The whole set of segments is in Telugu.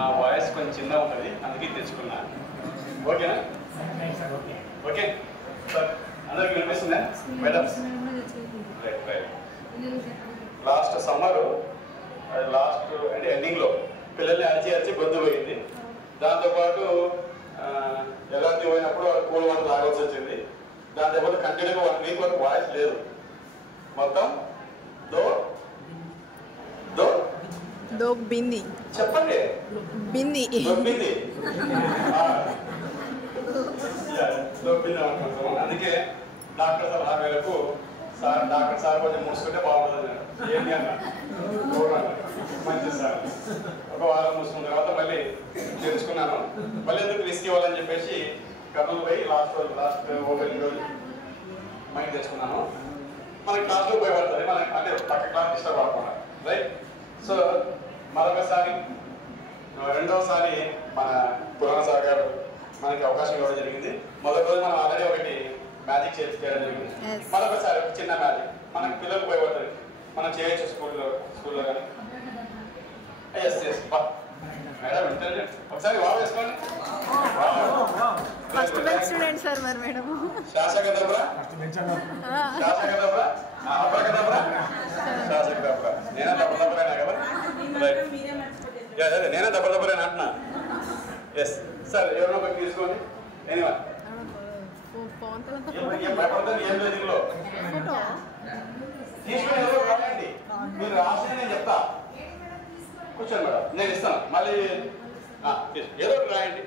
నా వాయిస్ కొంచెం చిన్నగా ఉంటుంది, అందుకే తెచ్చుకున్నా. ఓకేనా? ఓకే సార్, అందరికి వినిపిస్తుందా madam? Right right. Last summer, last అంటే ఎండింగ్లో పిల్లల్ని అరిచి గొంతు పోయింది. దాంతోపాటు ఎలాంటి పోయినప్పుడు కూల్ వాటర్ తాగాల్సి వచ్చింది. దాంతోపాటు కంటిన్యూగా 1 వీక్ వరకు వాయిస్ లేదు. మొత్తం దో దో దో బింది చెప్పండి. బింది దొబ్బింది. దొబ్బింది అనుకుంటున్నాం. అందుకే డాక్టర్ సలహా మేరకు సార్, డాక్టర్ సార్ కొంచెం మూసుకుంటే బాగుంటుంది. ఏంటి అన్న మంచిది సార్. ఒక వారం మూసుకున్న తర్వాత మళ్ళీ తెలుసుకున్నాను. మళ్ళీ ఎందుకు రిస్క్ ఇవ్వాలని చెప్పేసి కర్నూలు పోయి లాస్ట్ ఓపెనింగ్ రోజు మైండ్ తెచ్చుకున్నాను. మన క్లాస్లో ఉపయోగపడుతుంది, మనకి అంటే పక్క క్లాస్ డిస్టర్బ్ అవ్వకుండా. రైట్. సో మరొకసారి రెండవసారి మన పురాణ సార్ గారు మనకి అవకాశం ఇవ్వడం జరిగింది. మొదటి రోజు మనం ఆల్రెడీ ఒకటి మ్యాజిక్ చేయడం జరిగింది. మరొకసారి ఒక చిన్న మ్యాజిక్ మనకి పిల్లలకు ఉపయోగపడుతుంది, మనం చేయొచ్చు స్కూల్లో కానీ. Yes yes madam intelligent. ఒకసారి వావ్ వేసుకోండి. ఫస్ట్ బెంచ్ స్టూడెంట్ సార్ మరి మేడం. శాసకదబ్రా శాసకదబ్రా అబ్రకదబ్రా శాసకదబ్రా. నేనే దబ్బదబ్బరైనా కదా? అదే నేనే దబ్బదబ్బరైనా అంటున్నా. ఎస్ సార్, ఎవరో ఒకటి తీసుకోండి. ఎనీవన్ భయపడుతుంది, ఏం లేదు ఇందులో. తీసుకొని ఎవరో రాయండి. మీరు రాసి నేను చెప్తా. కూర్చోండి మేడం, నేను ఇస్తాను. మళ్ళీ ఏదో ఒకటి రాయండి.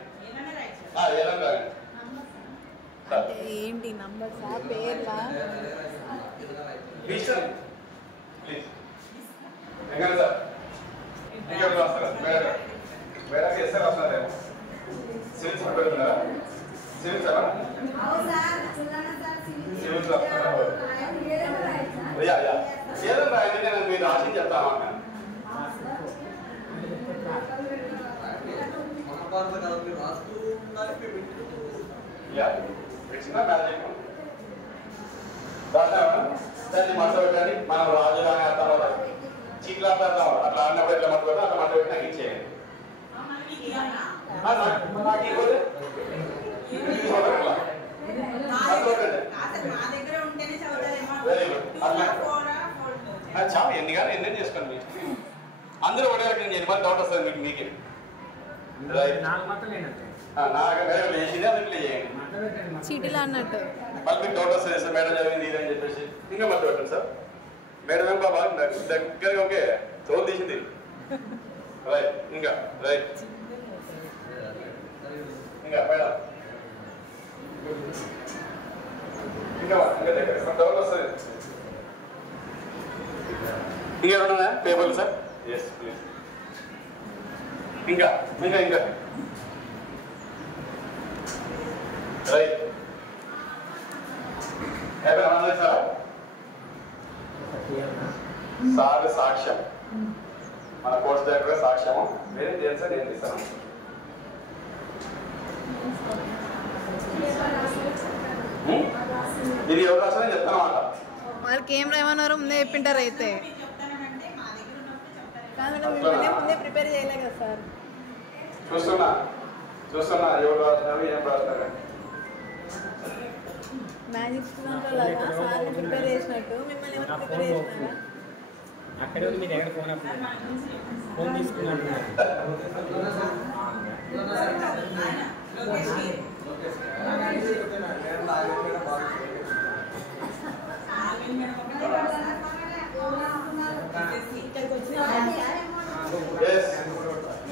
ఏదో రాయండి. ఏంటి నంబర్సా పేర్లా? Please sir, please. ఎక్కడ సార్ ఇంకెవరు రాస్తారా? వేరే ఎస్ఆర్ రాస్తున్నారేమో. సివిల్స్ పెడుతున్నారా? సివిల్స్ అలా సివిల్స్ రాస్తున్నారా? ఏదో రాయండి, నేను మీరు రాసి చెప్తాను అన్న. చిన్న మ్యాజిక్ దాన్ని మంట పెట్టండి. మనం రాజు కానీ అర్థం అవుతాం, చీట్లా అర్థం అట్లా అన్నప్పుడు ఎట్లా మంట పెట్టాలి, అట్లా మంట పెట్టి నాకు ఇచ్చేయండి. Very good. అట్లా చాలా ఎన్ని కానీ ఎన్ని చేసుకోండి. అందరూ ఒకటే రకం చేయండి, మరి డౌట్ వస్తుంది మీకు. మీకే వేసింది అందుకు చేయండి. చీటీలు అన్నట్టు మళ్ళీ మీకు డౌట్ వస్తుంది సార్, మేడం చదివింది ఇది అని చెప్పేసి. ఇంకా మళ్ళీ పెట్టండి సార్. మేడం ఏం బాబా దగ్గరగా ఓకే తోలు తీసింది. రైట్. ఇంకా రైట్. ఇంకా మేడం ఇంకా దగ్గర డౌట్ వస్తుంది. ఇంకా ఏమన్నా పేపర్లు సార్? Yes please. ఇంకా ఇంకా ఇంకా రైట్. అయిపోయినా సార్? సార్ సాక్ష్యం, మన కోర్స్ దగ్గర సాక్ష్యము. వేరే చేయాలి సార్, నేను తీస్తాను. ఇది ఎవరు రాసిన చెప్తాను అన్నమాట. వాళ్ళకి ఏం రాయమన్నారో ముందే చెప్పింటారు. అయితే ముందే ప్రిపేర్ చేయలే కదా సార్. చూస్తున్నా ఎవరు రాసినారు, ఏం రాసినారు. మ్యాజిక్ సార్ ప్రిపేర్ చేసినట్టు మిమ్మల్ని ఎవరు ప్రిపేర్ చేసినారా? అక్కడే ఉంది, మీ దగ్గర ఫోన్ తీసుకున్నాను.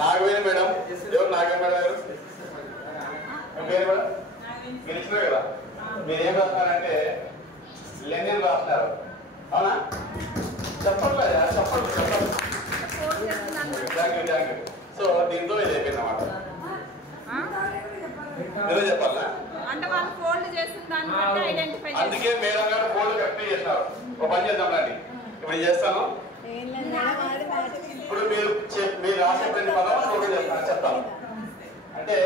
నాగవేణి మేడం. ఎవరు నాగవేణి మేడం గారు? పేరు మేడం మీరు ఇచ్చినారు కదా. మీరు ఏం రాస్తున్నారంటే లెనిన్ రాస్తున్నారు, అవునా? చెప్పట్లేదా? చెప్పండి. Thank you thank you. So దీంతో ఇది అయిపోయింది అన్నమాట. ఏదో చెప్పాలా? అందుకే మేడం గారు ఫోల్డ్ కరెక్ట్ చేసినారు. ఒక పని చేద్దాం రండి, ఇప్పుడు చేస్తాను. ఇప్పుడు మీరు రాసే ప్రతి పదం ఫోల్డ్ చేస్తాను, చెప్తాను. అంటే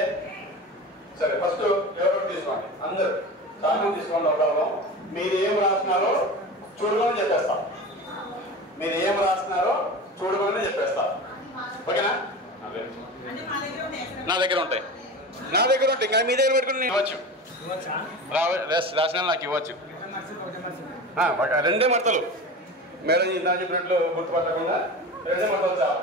సరే, ఫస్ట్ ఎవరో తీసుకోండి, అందరు చాలా తీసుకోండి. ఒక మీరు ఏం రాస్తున్నారో చూడమని చెప్పేస్తాం. మీరు ఏం రాస్తున్నారో చూడమని చెప్పేస్తాం. ఓకేనా? దగ్గర ఉంటాయి కానీ మీ దగ్గర పెట్టుకుని నేను ఇవ్వచ్చు. రాసిన నాకు ఇవ్వచ్చు. రెండే మడతలు మేడం ఇందా చెప్పినట్లు గుర్తుపట్టకుండా రెండే మడతలు చాలు.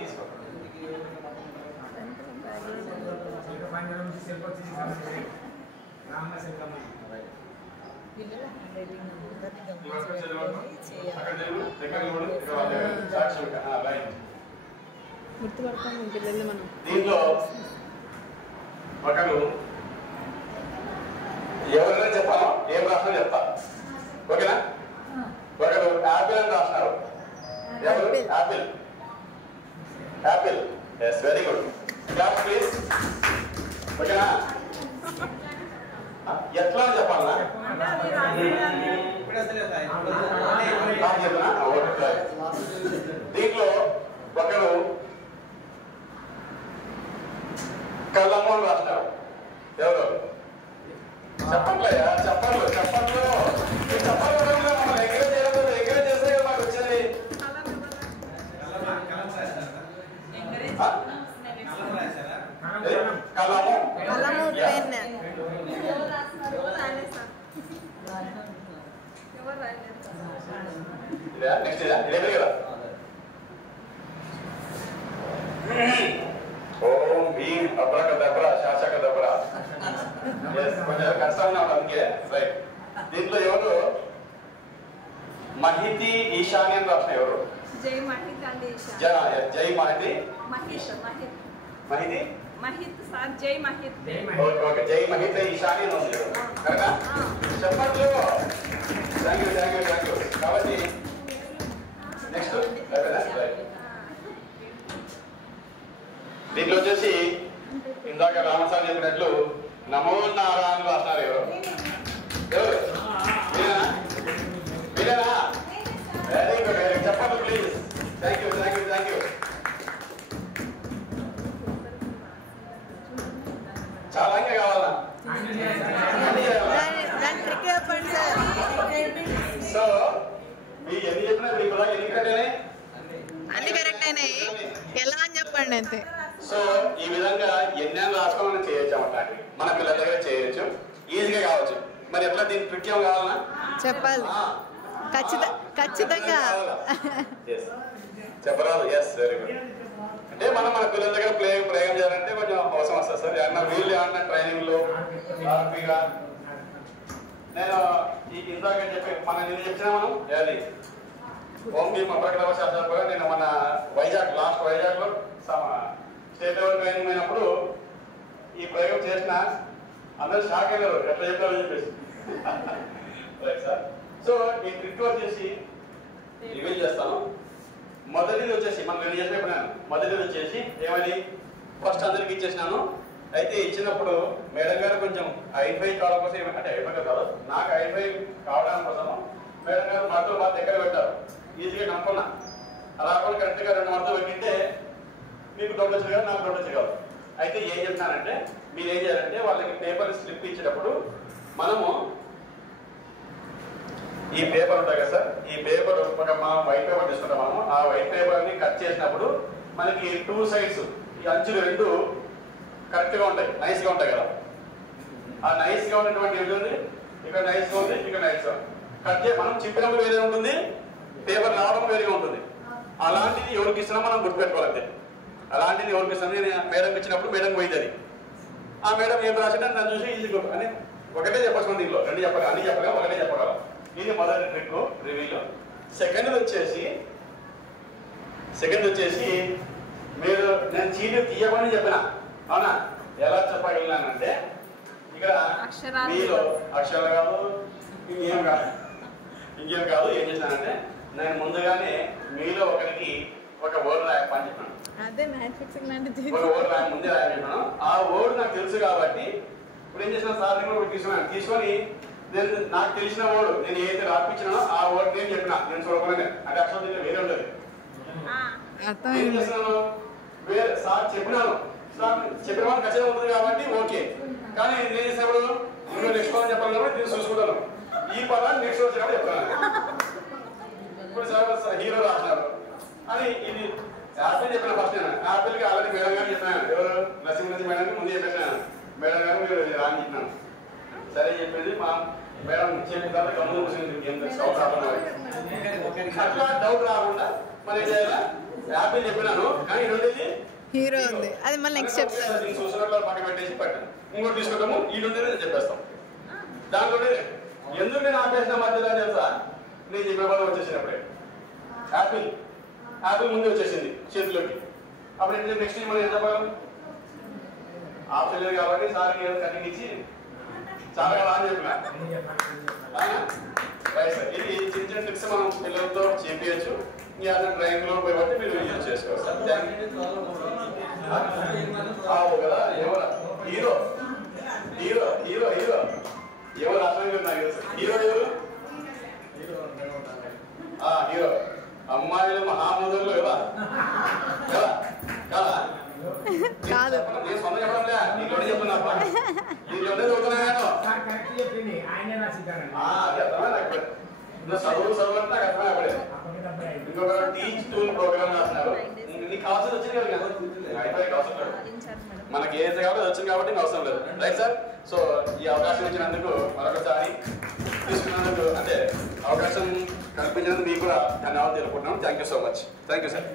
తీసుకో గుర్తుపడతాం పిల్లలు మనం. దీంట్లో ఒకరు ఎవరైనా చెప్పాను ఏం రాసినా చెప్తా. ఓకేనా? ఒకరు యాపిల్ అని రాసినారు. ఎవరు? Apple. Apple. Yes, very good. Clap please. ఓకేనా? ఎట్లా అని చెప్పాలన్నా? దీంట్లో ఒకరు కళ్ళమ్మ అని రాసినారు. ఎవరు? చెప్పట్లేయా? చెప్పట్లు మనం ఎంకరేజ్ చేయలేదు. ఎంకరేజ్ చేస్తే మాకు వచ్చేది. కళ్ళము నెక్స్ట్ ఇదే కదా. ఓం భీం అబ్రాకదబ్రా శాసకదబ్రా. కొంచెం కష్టంగా ఉంది అందుకే. రైట్. దీంట్లో ఎవరు? మహితి ఈశాని అని రాసిన. ఎవరు? జై మహిత్ అండి. జై మహితి. మహితి మహిత్ సార్. జై మహిత్. ఓకే. జై మహిత్ ఈశాని అని ఉంది కరెక్టా? చెప్పట్లు. Thank you. కాబట్టి నెక్స్ట్ దీంట్లో వచ్చేసి ఇందాక రామసారి చెప్పినట్లు నమో నారాయణ రాస్తారు. ఎవరు? మీరేనా? Very good. చెప్పండి ప్లీజ్. Thank you. చాలా ఇంకా కావాలా? సో మీ ఎన్ని చెప్పినా మీకు ఎన్ని కరెక్ట్ అన్ని కరెక్ట్ అయినాయి. ఎలా అని చెప్పండి అంతే. సో ఈ విధంగా ఎన్నో రాసుకోవాలని చేయొచ్చు అన్నమాట. మన పిల్లల దగ్గర చేయొచ్చు, ఈజీగా కావచ్చు. మరి ఎట్లా దీనికి ట్రిక్ ఏం కావాలన్నా చెప్పాలి. ఖచ్చితంగా చెప్పరాదు. Yes, very good. అంటే మనం మన పిల్లల దగ్గర ప్రయోగం చేయాలంటే కొంచెం అవసరం వస్తుంది సార్. ఏమన్నా వీళ్ళు ఏమన్నా ట్రైనింగ్ లో హ్యాపీగా నేను ఇందాక చెప్పి నిన్న చెప్పినా మనం ఏది ఓం భీమ్ అబ్రాకదబ్రా శాసకదబ్రా. నేను మన వైజాగ్ లో స్టేట్ లెవెల్ ట్రైనింగ్ అయినప్పుడు ఈ ప్రయోగం చేసిన అందరూ షాక్ అయ్యారు. ఎట్లా చెప్పారని చెప్పేసి. Right sir. సో ఈ ట్రిక్ వచ్చేసి రివీల్ చేస్తాను. మొదటిది వచ్చేసి మనం రెండు చేసి చెప్పినాను. మొదటిది వచ్చేసి ఏమని ఫస్ట్ అందరికి ఇచ్చేసినాను. అయితే ఇచ్చినప్పుడు మేడం గారు కొంచెం ఐఫై కావడం కోసం అంటే ఐఫై కాదు, నాకు ఐఫై కావడం కోసం మేడం గారు మాటలు బాగా దగ్గర పెట్టారు. ఈజీగా నమ్ముకున్నా. అలా కూడా కరెక్ట్గా 2 మార్కులు పెట్టింటే మీకు డౌట్ వచ్చేది కాదు, నాకు డౌట్ వచ్చేది కాదు. అయితే ఏం చెప్తానంటే మీరు ఏం చేయాలంటే వాళ్ళకి పేపర్ స్లిప్ ఇచ్చేటప్పుడు మనము ఈ పేపర్ ఉంటాయి కదా సార్, ఈ పేపర్ మనం వైట్ పేపర్ తీసుకుంటాం. మనము ఆ వైట్ పేపర్ని కట్ చేసినప్పుడు మనకి 2 సైడ్స్ ఈ అంచులు 2 కరెక్ట్గా ఉంటాయి, నైస్గా ఉంటాయి కదా. ఆ నైస్గా ఉన్నటువంటి ఏంటి, ఇక్కడ నైస్గా ఉంది, ఇక్కడ నైస్గా కట్ చేసి మనం చింపినప్పుడు వేరే ఉంటుంది, పేపర్ రావడం వేరేగా ఉంటుంది. అలాంటిది ఎవరికి ఇచ్చినా మనం గుర్తుపెట్టుకోవాలంటే. అలాంటిది ఎవరికి ఇస్తాను నేను మేడంకి ఇచ్చినప్పుడు మేడం పోయింది. ఆ మేడం ఏం రాసింటే నన్ను చూసి ఈజీ అని ఒకటే చెప్పచ్చు. దీంట్లో 2 చెప్పగలం, అన్ని చెప్పగలం, ఒకటే చెప్పగలం. ఇది మొదటి ట్రిక్ రివ్యూలో. సెకండ్ వచ్చేసి మీరు నేను చీటీ తీయమని చెప్పిన, అవునా? ఎలా చెప్పగలిగినానంటే ఇక్కడ మీలో అక్షరాలు కాదు, ఇంకేం కాదు. ఏం చేశానంటే నేను ముందుగానే మీలో ఒకరికి ఒక వర్డ్ రాయని చెప్పాను. ఒక వర్డ్ ముందే రాయని చెప్పాను. ఆ వర్డ్ నాకు తెలుసు కాబట్టి ఇప్పుడు ఏం చేసిన సార్ కూడా తీసుకొని నేను నాకు తెలిసిన వర్డ్ నేను ఏదైతే రాపించినానో ఆ వర్డ్ నేను చెప్పిన. నేను చూడకుండా అంటే అక్షరం వేరే ఉండదు. ఏం చేస్తున్నాను వేరే సార్ చెప్పినాను సార్ చెప్పిన వాళ్ళు ఖచ్చితంగా ఉంటుంది కాబట్టి ఓకే కానీ నేను చేసినప్పుడు ఇంకో నెక్స్ట్ పదం చెప్పాలి కాబట్టి నేను చూసుకుంటాను ఈ పదాన్ని నెక్స్ట్ వచ్చినప్పుడు చెప్తాను ఇప్పుడు సార్ హీరో రాసినారు అని ఇది యాపిల్ చెప్పిన ఫస్ట్ నేను యాపిల్కి ఆల్రెడీ మేడం గారు చెప్పాను ఎవరు నరసింహ మేడం ముందు చెప్పాను మేడం గారు మీరు రాని చెప్పినాను సరే చెప్పింది మా మేడం చెప్పిన తర్వాత గమ్మున కూర్చుంది డౌట్ రాకుండా అట్లా డౌట్ రాకుండా మరి ఏం చేయాలా యాపిల్ చెప్పినాను కానీ ఇది హీరో ఉంది అది మళ్ళీ నెక్స్ట్ చెప్తాను చూసినట్లు పక్కన పెట్టేసి పెట్టాను ఇంకోటి తీసుకుంటాము ఈ నుండి చెప్పేస్తాం దాంట్లోనే ఎందుకు నేను ఆపేసిన మధ్యలో తెలుసా నేను చెప్పే పదం వచ్చేసినప్పుడే యాపిల్ యాపిల్ ముందే వచ్చేసింది చేతిలోకి అప్పుడు ఏంటంటే నెక్స్ట్ మనం ఏం చెప్పాలి ఆప్షన్ లేదు కాబట్టి సార్కి కటింగ్ ఇచ్చి చాలా కదా అని చెప్పిన రైట్ సార్ ఇది చిన్న చిన్న ట్రిక్స్ మనం పిల్లలతో చేపించచ్చు మీ అన్న డ్రైవింగ్ లో పోయి బట్టి మీరు యూజ్ చేసుకోవచ్చు కదా ఎవరు హీరో హీరో హీరో హీరో ఎవరు అర్థం నాకు తెలుసు హీరో ఎవరు హీరో అమ్మాయిలు మహాముదులు కదా కదా కదా కాదు నేను సొంత చెప్పడంలే నీలోనే చెప్తున్నా నీలోనే చదువుతున్నాను చదువు అంటే నాకు అర్థమైనప్పుడే ఇంకొక టీచ్ టూల్ ప్రోగ్రామ్ రాస్తున్నారు నీకు కావాల్సింది వచ్చింది కదా అయిపోయి అవసరం లేదు మనకి ఏదైతే కావాలో వచ్చింది కాబట్టి నీకు అవసరం లేదు రైట్ సార్ సో ఈ అవకాశం ఇచ్చినందుకు మరొకసారి తీసుకున్నందుకు అంటే అవకాశం కల్పించినందుకు మీకు కూడా ధన్యవాదాలు తెలుపుకుంటున్నాం thank you so much thank you sir